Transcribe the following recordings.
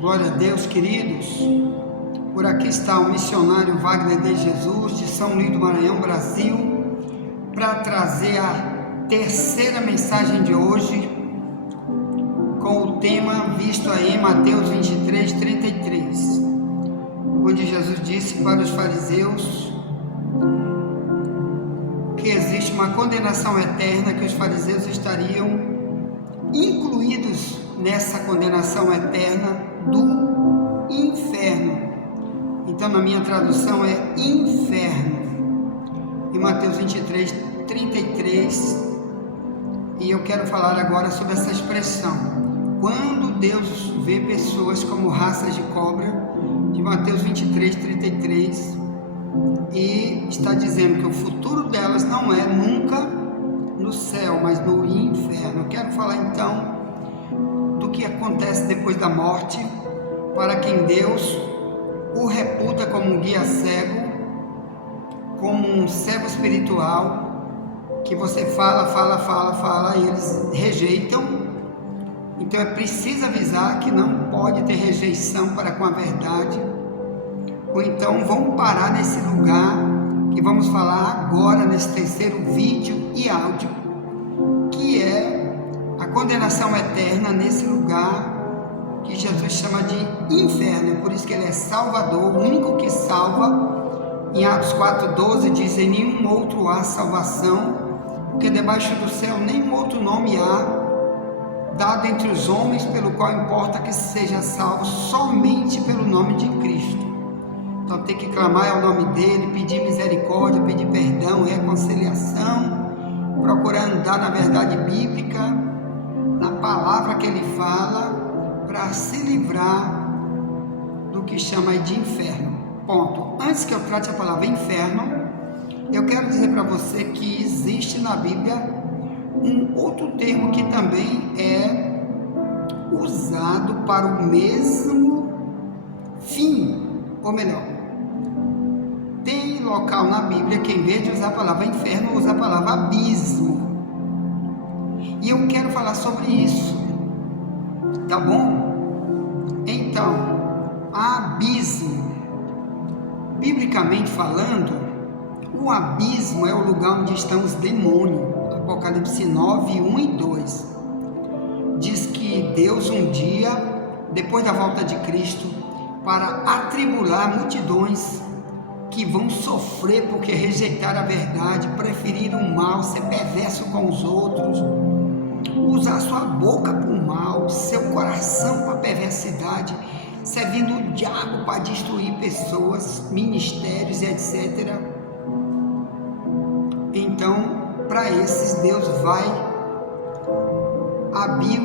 Glória a Deus, queridos. Por aqui está o missionário Wagner de Jesus, de São Luís do Maranhão, Brasil, para trazer a terceira mensagem de hoje, com o tema visto aí em Mateus 23, 33, onde Jesus disse para os fariseus que existe uma condenação eterna, que os fariseus estariam incluídos nessa condenação eterna do inferno. Então, na minha tradução é inferno, em Mateus 23, 33, e eu quero falar agora sobre essa expressão. Quando Deus vê pessoas como raças de cobra, de Mateus 23, 33, e está dizendo que o futuro delas não é nunca no céu, mas no inferno. Eu quero falar então do que acontece depois da morte, para quem Deus o reputa como um guia cego, como um cego espiritual, que você fala, e eles rejeitam. Então é preciso avisar que não pode ter rejeição para com a verdade. Ou então vamos parar nesse lugar que vamos falar agora, nesse terceiro vídeo e áudio, que é a condenação eterna nesse lugar que Jesus chama de inferno. Por isso que ele é Salvador, o único que salva. Em Atos 4,12 diz: em nenhum outro há salvação, porque debaixo do céu nenhum outro nome há dado entre os homens pelo qual importa que seja salvo, somente pelo nome de Cristo. Então tem que clamar ao nome dele, pedir misericórdia, pedir perdão, reconciliação, procurar andar na verdade bíblica, na palavra que ele fala, para se livrar do que chama de inferno. Ponto. Antes que eu trate a palavra inferno, eu quero dizer para você que existe na Bíblia um outro termo que também é usado para o mesmo fim, ou melhor, tem local na Bíblia que, em vez de usar a palavra inferno, usa a palavra abismo. E eu quero falar sobre isso, tá bom? Então, abismo, biblicamente falando, o abismo é o lugar onde estão os demônios. Apocalipse 9, 1 e 2 diz que Deus um dia, depois da volta de Cristo, para atribular multidões que vão sofrer porque rejeitaram a verdade, preferiram o mal, ser perverso com os outros, usar sua boca para o mal, seu coração para a perversidade, servindo o diabo para destruir pessoas, ministérios e etc. Então, para esses Deus vai abrir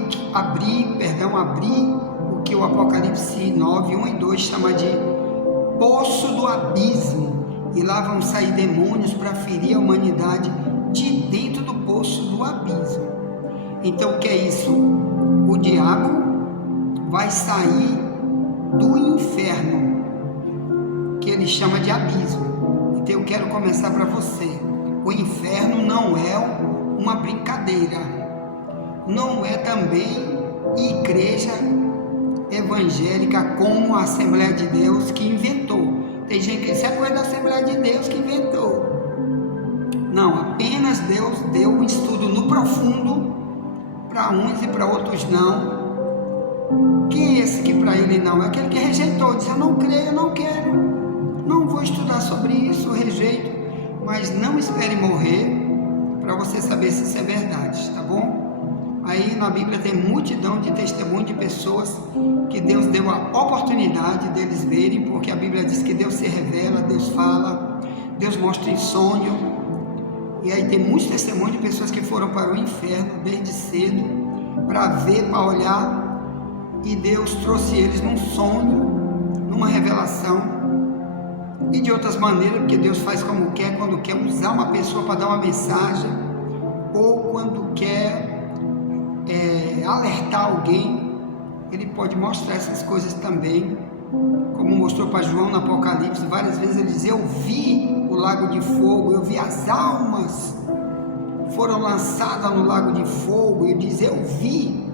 o que o Apocalipse 9, 1 e 2 chama de poço do abismo, e lá vão sair demônios para ferir a humanidade de dentro do poço do abismo. Então o que é isso? O diabo vai sair do inferno, que ele chama de abismo. Então eu quero começar para você. O inferno não é uma brincadeira, não é também igreja evangélica como a Assembleia de Deus que inventou. Tem gente que diz: é coisa da Assembleia de Deus que inventou. Não, apenas Deus deu um estudo no profundo para uns e para outros não. Quem é esse que para ele não? É aquele que rejeitou, disse: eu não creio, eu não quero, não vou estudar sobre isso, rejeito. Mas não espere morrer para você saber se isso é verdade, tá bom? Aí na Bíblia tem multidão de testemunhos de pessoas que Deus deu a oportunidade deles verem, porque a Bíblia diz que Deus se revela, Deus fala, Deus mostra em sonho. E aí tem muitos testemunhos de pessoas que foram para o inferno desde cedo, para ver, para olhar, e Deus trouxe eles num sonho, numa revelação. E de outras maneiras, porque Deus faz como quer, quando quer usar uma pessoa para dar uma mensagem, ou quando quer alertar alguém, ele pode mostrar essas coisas também, como mostrou para João no Apocalipse. Várias vezes ele diz: eu vi o lago de fogo, eu vi as almas foram lançadas no lago de fogo, e diz: eu vi.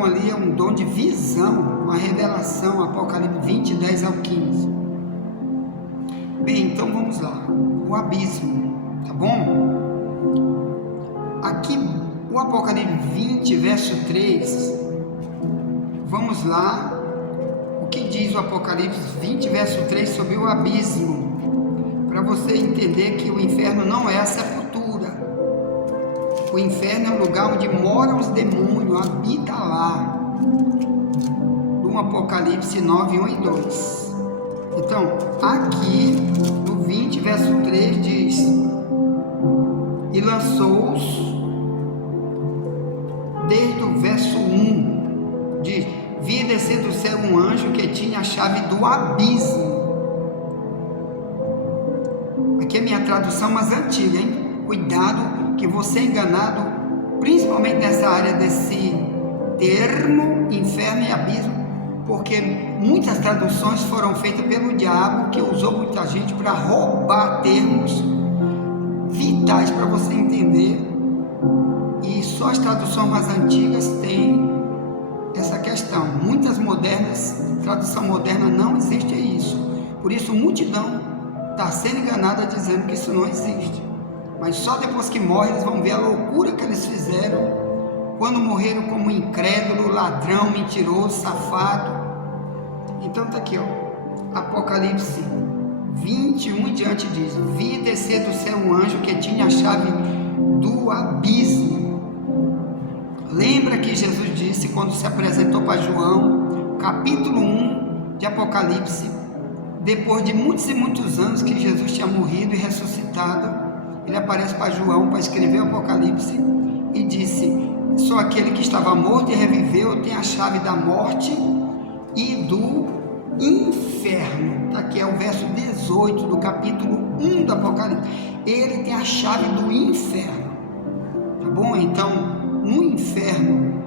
Então ali é um dom de visão, uma revelação, Apocalipse 20, 10 ao 15. Bem, então vamos lá. O abismo, tá bom? Aqui, o Apocalipse 20, verso 3. Vamos lá. O que diz o Apocalipse 20, verso 3 sobre o abismo? Para você entender que o inferno não é a sepultura. O inferno é um lugar onde moram os demônios, habita lá. No Apocalipse 9, 1 e 2. Então, aqui no 20, verso 3 diz: e lançou-os, desde o verso 1, diz: vi descer do céu um anjo que tinha a chave do abismo. Aqui é minha tradução mais antiga, hein? Cuidado que você é enganado, principalmente nessa área desse termo, inferno e abismo, porque muitas traduções foram feitas pelo diabo, que usou muita gente para roubar termos vitais para você entender, e só as traduções mais antigas têm essa questão. Muitas modernas, tradução moderna não existe isso, por isso multidão está sendo enganada dizendo que isso não existe, mas só depois que morre eles vão ver a loucura que eles fizeram quando morreram como incrédulo, ladrão, mentiroso, safado. Então tá aqui, ó, Apocalipse 21 em diante diz: vi descer do céu um anjo que tinha a chave do abismo. Lembra que Jesus disse quando se apresentou para João, capítulo 1 de Apocalipse, depois de muitos e muitos anos que Jesus tinha morrido e ressuscitado, ele aparece para João para escrever o Apocalipse e disse: sou aquele que estava morto e reviveu, eu tenho a chave da morte e do inferno. Aqui é o verso 18 do capítulo 1 do Apocalipse. Ele tem a chave do inferno, tá bom? Então, no inferno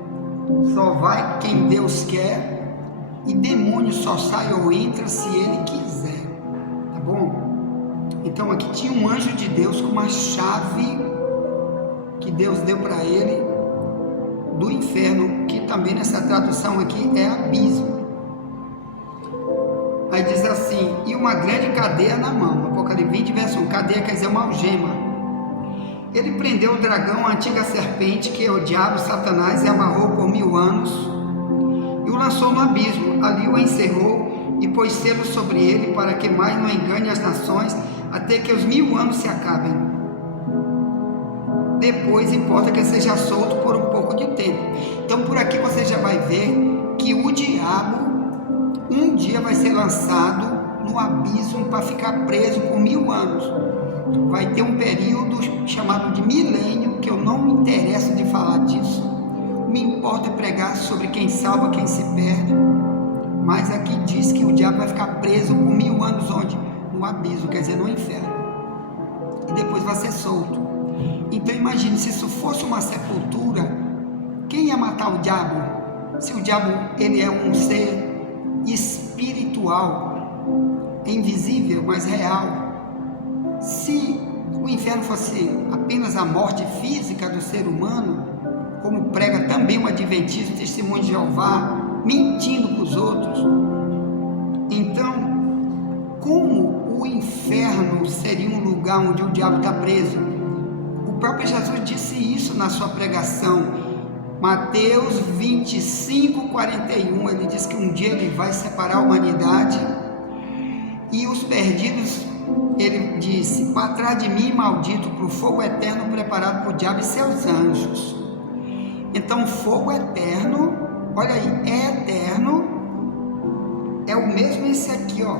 só vai quem Deus quer, e demônio só sai ou entra se ele quiser, tá bom? Então aqui tinha um anjo de Deus com uma chave que Deus deu para ele do inferno, que também nessa tradução aqui é abismo. Aí diz assim: e uma grande cadeia na mão. Apocalipse 20, verso 1. Cadeia quer dizer uma algema. Ele prendeu o dragão, a antiga serpente, que é o diabo, Satanás, e amarrou por 1000 anos, e o lançou no abismo. Ali o encerrou e pôs selo sobre ele, para que mais não engane as nações, até que os 1000 anos se acabem. Depois importa que seja solto por um pouco de tempo. Então por aqui você já vai ver que o diabo um dia vai ser lançado no abismo para ficar preso por 1000 anos. Vai ter um período chamado de milênio, que eu não me interesso de falar disso. Me importa pregar sobre quem salva, quem se perde. Mas aqui diz que o diabo vai ficar preso por 1000 anos, onde? No abismo, quer dizer, no inferno. E depois vai ser solto. Então imagine, se isso fosse uma sepultura, quem ia matar o diabo? Se o diabo, ele é um ser espiritual, invisível, mas real. Se o inferno fosse apenas a morte física do ser humano, como prega também o adventismo, o testemunho de Jeová, mentindo para os outros, então como o inferno seria um lugar onde o diabo está preso? O próprio Jesus disse isso na sua pregação, Mateus 25, 41, ele diz que um dia ele vai separar a humanidade e os perdidos, ele disse: para trás de mim, maldito, para o fogo eterno preparado por o diabo e seus anjos. Então fogo eterno, olha aí, é eterno, é o mesmo esse aqui, ó,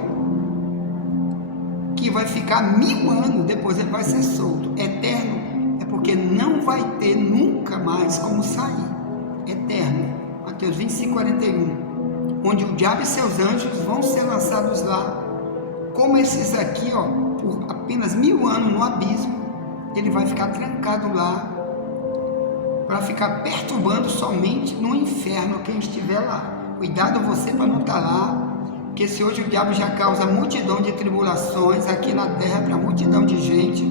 que vai ficar 1000 anos, depois ele vai ser solto. Eterno é porque não vai ter nunca mais como sair. Eterno, Mateus 25, 41, onde o diabo e seus anjos vão ser lançados lá, como esses aqui, ó, por apenas 1000 anos no abismo. Ele vai ficar trancado lá, para ficar perturbando somente no inferno quem estiver lá. Cuidado você para não estar lá, porque se hoje o diabo já causa multidão de tribulações aqui na terra para multidão de gente,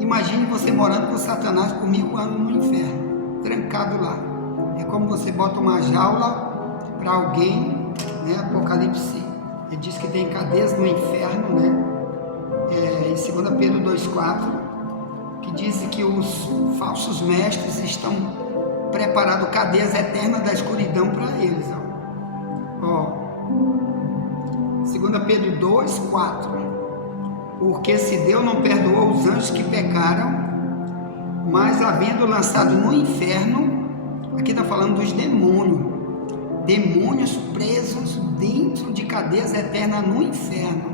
imagine você morando com Satanás por 1000 anos no inferno, trancado lá. É como você bota uma jaula para alguém, né? Apocalipse, ele diz que tem cadeias no inferno, né? Em 2 Pedro 2,4, que diz que os falsos mestres estão preparando cadeias eternas da escuridão para eles. Ó. 2 Pedro 2,4. Porque se Deus não perdoou os anjos que pecaram, mas havendo lançado no inferno, aqui está falando dos demônios presos dentro de cadeias eternas no inferno.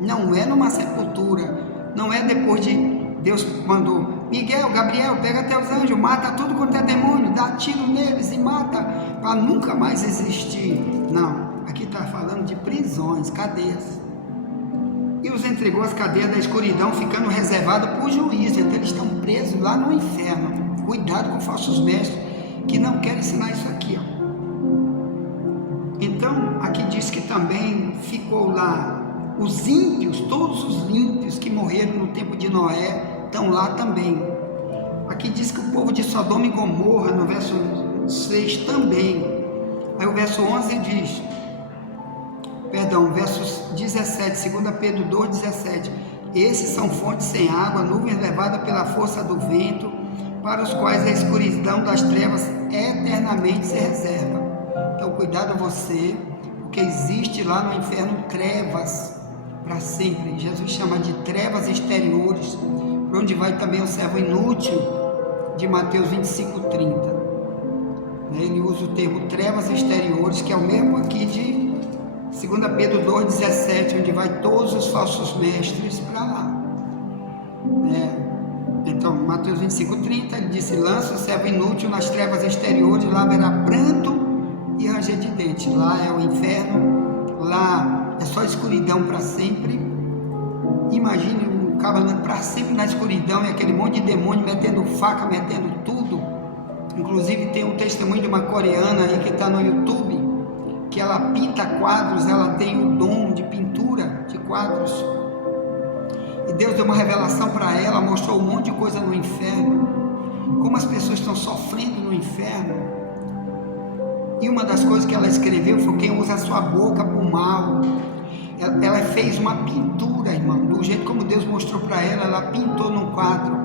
Não é numa sepultura, não é depois de Deus mandou Miguel, Gabriel, pega até os anjos, mata tudo quanto é demônio, dá tiro neles e mata para nunca mais existir. Não, aqui está falando de prisões, cadeias. E os entregou às cadeias da escuridão, ficando reservado para o juízo. Então eles estão presos lá no inferno. Cuidado com falsos mestres que não querem ensinar isso aqui, ó. Então aqui diz que também ficou lá os ímpios, todos os ímpios que morreram no tempo de Noé estão lá também. Aqui diz que o povo de Sodoma e Gomorra, no verso 6 também. Aí o verso 11 diz, versos 17, 2 Pedro 2,17. Esses são fontes sem água, nuvens levadas pela força do vento, para os quais a escuridão das trevas eternamente se reserva. Então cuidado você, porque existe lá no inferno trevas para sempre. Jesus chama de trevas exteriores, para onde vai também o servo inútil de Mateus 25:30. Ele usa o termo trevas exteriores, que é o mesmo aqui de 2 Pedro 2,17, onde vai todos os falsos mestres para lá. Então, Mateus 25:30, ele disse, lança o servo inútil nas trevas exteriores, lá haverá pranto e ranger de dentes. Lá é o inferno, lá é só escuridão para sempre. Imagine um cara para sempre na escuridão, e aquele monte de demônio metendo faca, metendo tudo. Inclusive tem um testemunho de uma coreana aí que está no YouTube, que ela pinta quadros, ela tem o dom de pintura de quadros. E Deus deu uma revelação para ela, mostrou um monte de coisa no inferno, como as pessoas estão sofrendo no inferno. E uma das coisas que ela escreveu foi quem usa a sua boca para o mal. Ela fez uma pintura, irmão, do jeito como Deus mostrou para ela, ela pintou num quadro.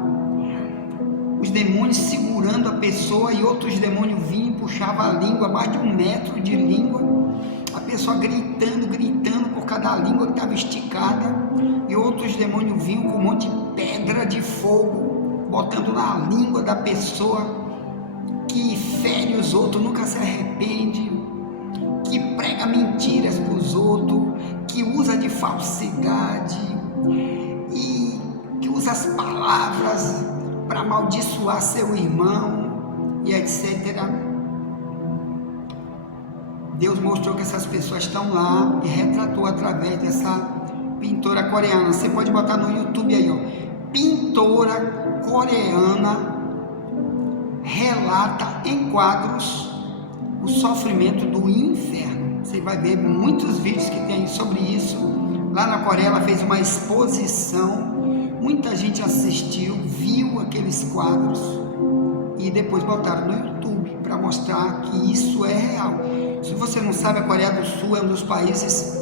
Os demônios segurando a pessoa e outros demônios vinham e puxavam a língua, mais de 1 metro de língua. A pessoa gritando por cada língua que estava esticada. E outros demônios vinham com um monte de pedra de fogo, botando na língua da pessoa, que fere os outros, nunca se arrepende, que prega mentiras para os outros, que usa de falsidade e que usa as palavras para amaldiçoar seu irmão e etc. Deus mostrou que essas pessoas estão lá e retratou através dessa pintora coreana. Você pode botar no YouTube aí, ó. Pintora coreana relata em quadros o sofrimento do inferno. Você vai ver muitos vídeos que tem sobre isso. Lá na Coreia ela fez uma exposição, muita gente assistiu, viu aqueles quadros e depois botaram no YouTube para mostrar que isso é real. Se você não sabe, a Coreia do Sul é um dos países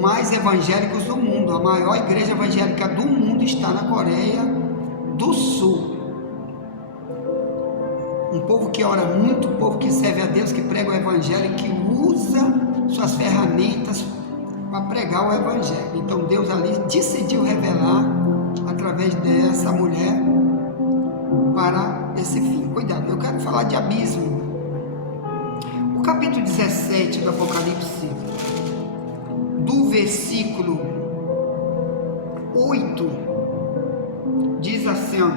mais evangélicos do mundo. A maior igreja evangélica do mundo está na Coreia do Sul. Um povo que ora muito, um povo que serve a Deus, que prega o evangelho, que usa suas ferramentas para pregar o evangelho. Então Deus ali decidiu revelar através dessa mulher para esse fim. Cuidado, eu quero falar de abismo. O capítulo 17 do Apocalipse, do versículo 8, diz assim, ó,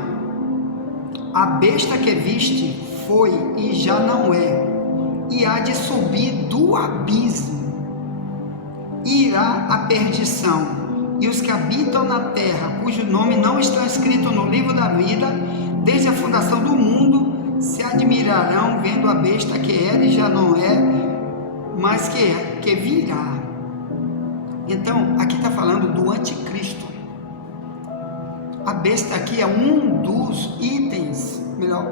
a besta que viste foi e já não é, e há de subir do abismo, irá à perdição, e os que habitam na terra, cujo nome não está escrito no livro da vida, desde a fundação do mundo, se admirarão vendo a besta que era e já não é, mas que virá. Então, aqui está falando do anticristo. A besta aqui é um dos itens, melhor,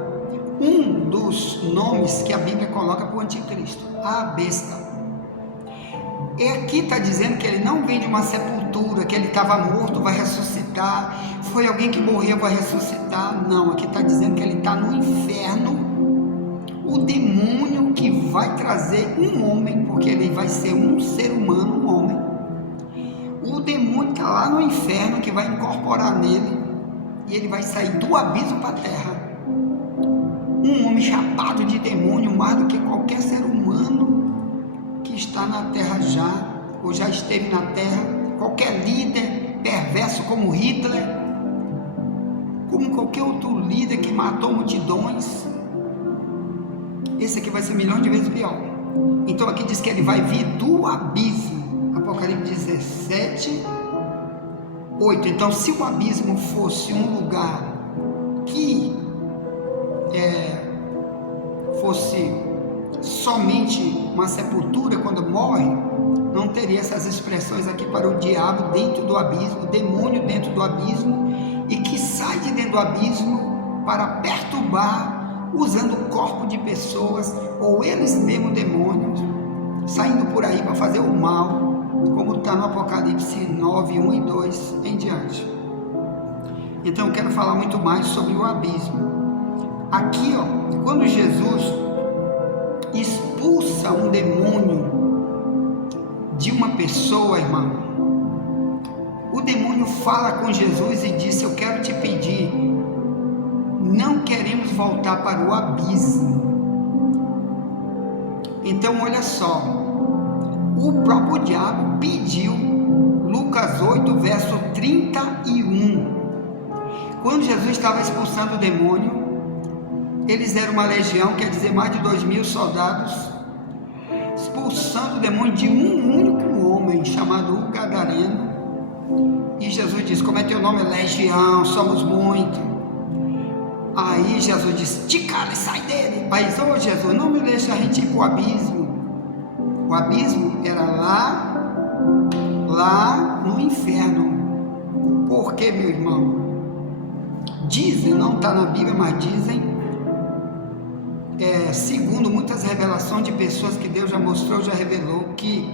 um dos nomes que a Bíblia coloca para o anticristo, a besta. E aqui está dizendo que ele não vem de uma sepultura, que ele estava morto, vai ressuscitar, foi alguém que morreu, vai ressuscitar. Não, aqui está dizendo que ele está no inferno, o demônio que vai trazer um homem, porque ele vai ser um ser humano, um homem. O demônio está lá no inferno, que vai incorporar nele, e ele vai sair do abismo para a terra. Um homem chapado de demônio, mais do que qualquer ser humano que está na terra já, ou já esteve na terra. Qualquer líder perverso como Hitler, como qualquer outro líder que matou multidões, esse aqui vai ser milhões de vezes pior. Então aqui diz que ele vai vir do abismo, Apocalipse 17, 8. Então, se o abismo fosse um lugar que fosse somente uma sepultura quando morre, não teria essas expressões aqui para o diabo dentro do abismo, o demônio dentro do abismo, e que sai de dentro do abismo para perturbar, usando o corpo de pessoas, ou eles mesmos demônios, saindo por aí para fazer o mal, como está no Apocalipse 9, 1 e 2 em diante. Então eu quero falar muito mais sobre o abismo. Aqui, quando Jesus expulsa um demônio de uma pessoa, irmão, o demônio fala com Jesus e diz: eu quero te pedir, não queremos voltar para o abismo. Então olha só, o próprio diabo pediu, Lucas 8, verso 31, quando Jesus estava expulsando o demônio, eles eram uma legião, quer dizer, mais de 2.000 soldados, expulsando o demônio de um único homem, chamado Gadareno. E Jesus disse: como é teu nome? Legião, somos muito. Aí Jesus disse: te cala e sai dele. Aí disse: ô Jesus, não me deixa a gente ir para o abismo. O abismo era lá no inferno. Por quê, meu irmão? Dizem, não está na Bíblia, mas dizem, segundo muitas revelações de pessoas que Deus já mostrou, já revelou, que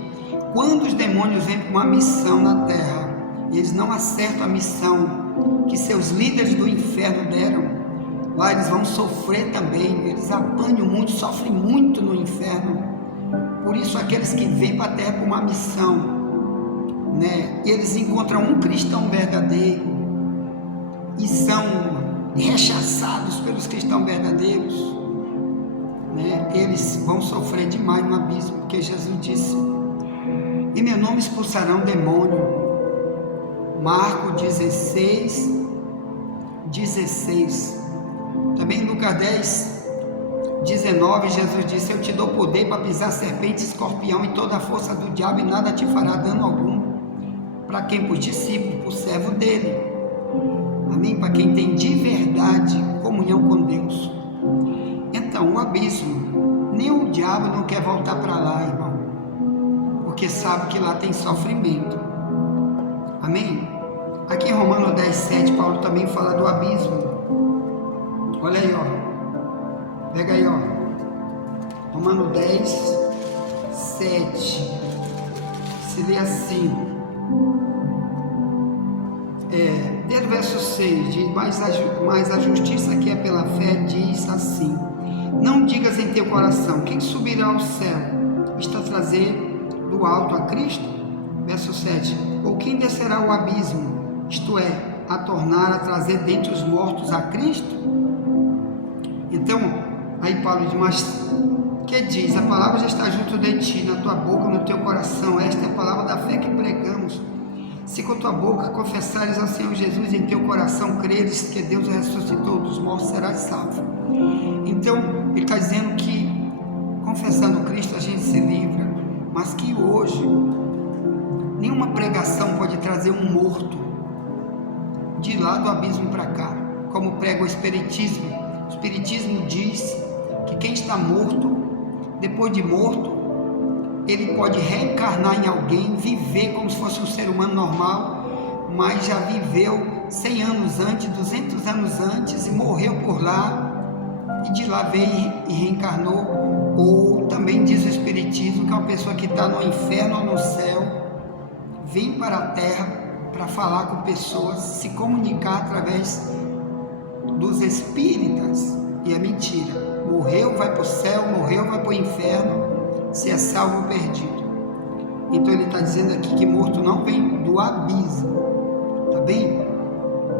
quando os demônios vêm com uma missão na terra, eles não acertam a missão que seus líderes do inferno deram, lá eles vão sofrer também, eles apanham muito, sofrem muito no inferno. Por isso aqueles que vêm para a terra com uma missão, eles encontram um cristão verdadeiro e são rechaçados pelos cristãos verdadeiros, eles vão sofrer demais no abismo, porque Jesus disse: em meu nome expulsarão demônio. Marcos 16, 16. Também em Lucas 10, 19, Jesus disse: eu te dou poder para pisar serpente, escorpião e toda a força do diabo, e nada te fará dano algum. Para quem? Para os discípulos, para o servo dele. Amém? Para quem tem de verdade comunhão com Deus. Então, o abismo, nem o diabo não quer voltar para lá, irmão, porque sabe que lá tem sofrimento. Amém? Aqui em Romanos 10, 7, Paulo também fala do abismo. Olha aí, pega aí, Romanos 10, 7, se lê assim, desde o verso 6, diz: mas a justiça que é pela fé diz assim: não digas em teu coração, quem subirá ao céu? Está a trazer do alto a Cristo? Verso 7, ou quem descerá ao abismo? Isto é, a tornar a trazer dentre os mortos a Cristo? Então, aí Paulo diz: mas que diz? A palavra já está junto de ti, na tua boca, no teu coração. Esta é a palavra da fé que pregamos. Se com a tua boca confessares ao Senhor Jesus, em teu coração creres que Deus ressuscitou dos mortos, serás salvo. Então, ele está dizendo que confessando Cristo a gente se livra, mas que hoje nenhuma pregação pode trazer um morto de lá do abismo para cá, como prega o Espiritismo. O Espiritismo diz que quem está morto, depois de morto, ele pode reencarnar em alguém, viver como se fosse um ser humano normal, mas já viveu 100 anos antes, 200 anos antes, e morreu por lá, e de lá veio e reencarnou. Ou também diz o Espiritismo que é uma pessoa que está no inferno ou no céu, vem para a Terra para falar com pessoas, se comunicar através dos espíritas. E é mentira. Morreu, vai para o céu, morreu, vai para o inferno, se é salvo ou perdido. Então ele está dizendo aqui que morto não vem do abismo, tá bem?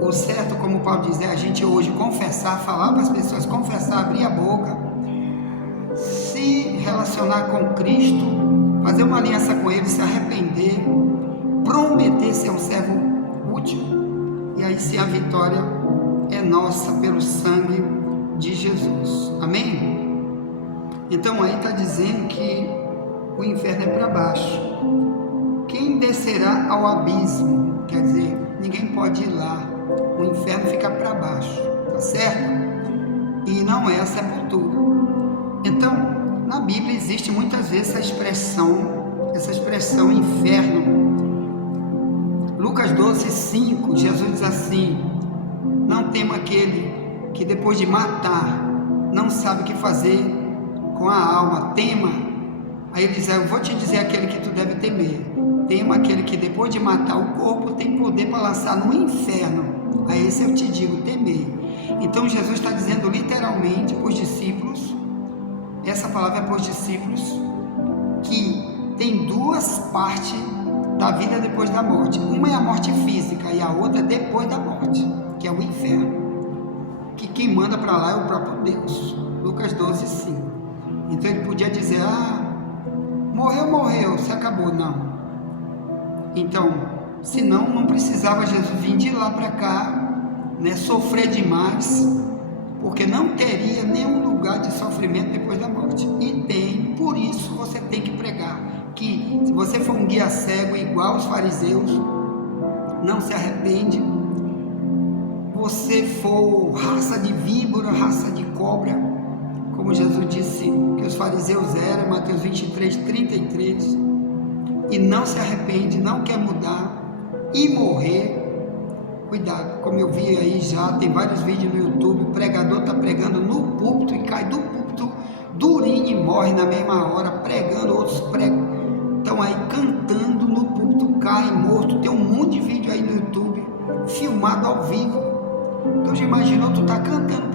O certo, como Paulo diz, é a gente hoje confessar, falar para as pessoas, confessar, abrir a boca, se relacionar com Cristo, fazer uma aliança com Ele, se arrepender, prometer ser um servo útil, e aí sim a vitória é nossa pelo sangue de Jesus. Amém? Então aí está dizendo que o inferno é para baixo. Quem descerá ao abismo? Quer dizer, ninguém pode ir lá. O inferno fica para baixo, tá certo? E não é a sepultura. Então, na Bíblia existe muitas vezes essa expressão inferno. Lucas 12:5, Jesus diz assim: não tema aquele que depois de matar não sabe o que fazer com a alma, tema. Aí ele diz: eu vou te dizer aquele que tu deve temer. Tema aquele que depois de matar o corpo tem poder para lançar no inferno. A esse eu te digo, temei. Então Jesus está dizendo literalmente para os discípulos, essa palavra é para os discípulos, que tem duas partes da vida depois da morte. Uma é a morte física e a outra é depois da morte, que é o inferno. Que quem manda para lá é o próprio Deus. Lucas 12:5. Então ele podia dizer: morreu, se acabou. Não. Então, senão não precisava Jesus vir de lá para cá, né, sofrer demais, porque não teria nenhum lugar de sofrimento depois da morte. E tem, por isso você tem que pregar, que se você for um guia cego igual os fariseus, não se arrepende, você for raça de víbora, raça de cobra, como Jesus disse que os fariseus eram, Mateus 23:33, e não se arrepende, não quer mudar e morrer, cuidado. Como eu vi aí já, tem vários vídeos no YouTube, o pregador está pregando no púlpito e cai do púlpito durinho e morre na mesma hora, pregando, outros estão aí cantando no púlpito, cai morto. Tem um monte de vídeo aí no YouTube, filmado ao vivo. Então já imaginou, tu tá cantando,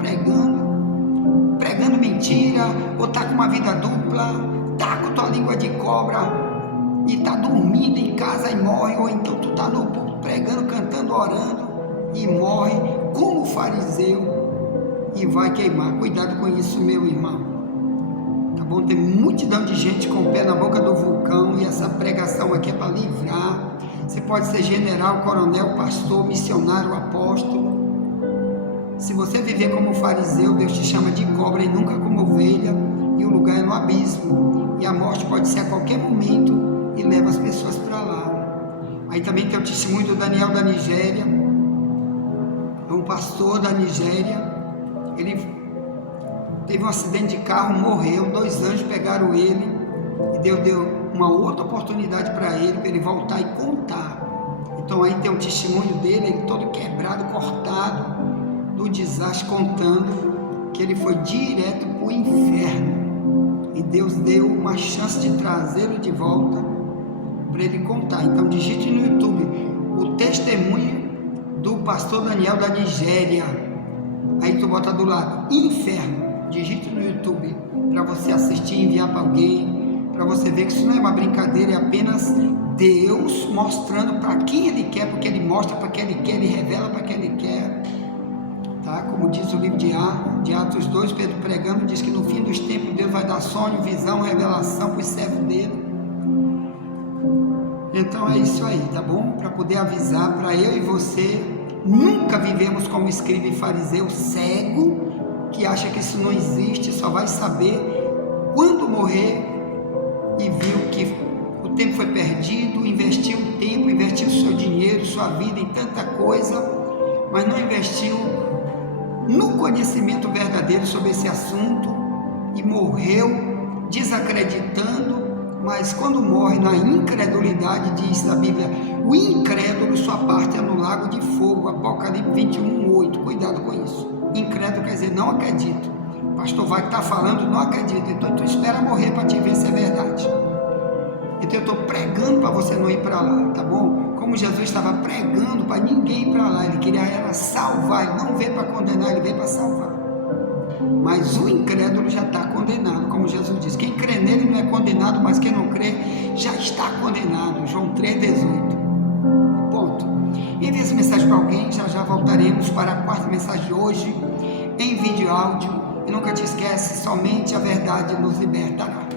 pregando mentira, ou tá com uma vida dupla, tá com tua língua de cobra e tá dormindo em casa e morre, ou então tu tá no púlpito pregando, cantando, orando e morre como fariseu e vai queimar. Cuidado com isso, meu irmão, tá bom? Tem multidão de gente com o pé na boca do vulcão, e essa pregação aqui é para livrar. Você pode ser general, coronel, pastor, missionário, apóstolo. Se você viver como fariseu, Deus te chama de cobra e nunca como ovelha, e o lugar é no abismo, e a morte pode ser a qualquer momento e leva as pessoas para lá. Aí também tem o testemunho do Daniel da Nigéria, é um pastor da Nigéria. Ele teve um acidente de carro, morreu, 2 anjos pegaram ele e Deus deu uma outra oportunidade para ele voltar e contar. Então aí tem o testemunho dele, ele todo quebrado, cortado do desastre, contando que ele foi direto para o inferno e Deus deu uma chance de trazê-lo de volta para ele contar. Então digite no YouTube o testemunho do pastor Daniel da Nigéria, aí tu bota do lado inferno, digite no YouTube para você assistir e enviar para alguém, para você ver que isso não é uma brincadeira, é apenas Deus mostrando para quem Ele quer, porque Ele mostra para quem Ele quer, Ele revela para quem Ele quer, tá? Como diz o livro de Atos 2, Pedro pregando, diz que no fim dos tempos Deus vai dar sonho, visão, revelação para os servos dele. Então é isso aí, tá bom? Para poder avisar para eu e você, nunca vivemos como escriba e fariseu cego, que acha que isso não existe, só vai saber quando morrer e viu que o tempo foi perdido, investiu o tempo, investiu o seu dinheiro, sua vida em tanta coisa, mas não investiu no conhecimento verdadeiro sobre esse assunto e morreu desacreditando. Mas quando morre na incredulidade, diz a Bíblia, o incrédulo, sua parte é no lago de fogo, Apocalipse 21:8, cuidado com isso. Incrédulo quer dizer não acredito, pastor vai estar falando, não acredito, então tu espera morrer para te ver se é verdade. Então eu estou pregando para você não ir para lá, tá bom? Como Jesus estava pregando para ninguém ir para lá, ele queria era salvar, ele não veio para condenar, ele veio para salvar. Mas o incrédulo já está condenado, como Jesus diz, quem crê nele não é condenado, mas quem não crê já está condenado, João 3,18. Ponto. Envie essa mensagem para alguém, já voltaremos para a quarta mensagem de hoje, em vídeo e áudio, e nunca te esquece, somente a verdade nos libertará.